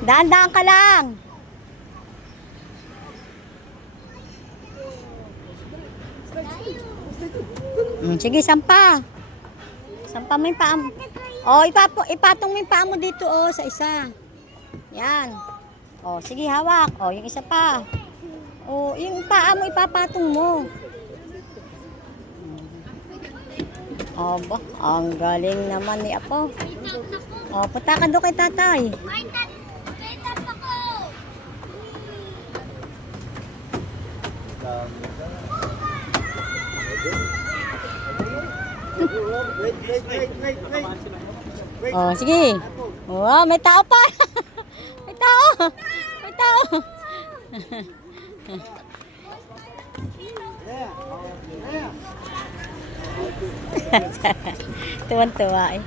Daan-daan ka lang. Sige, sampa. Sampa mo yung paa mo. Oh, ipatong mo yung paa mo dito, oh, sa isa. Yan. Oh, sige, hawak. Oh, yung isa pa. Oh, yung paa mo, ipapatong mo. Oh, ba? Ang galing naman ni Apo. Oh, punta ka doon kay tatay. Oh, sige. Wow, may tao pa. May tao. May tao. Tuwan-tuwa eh.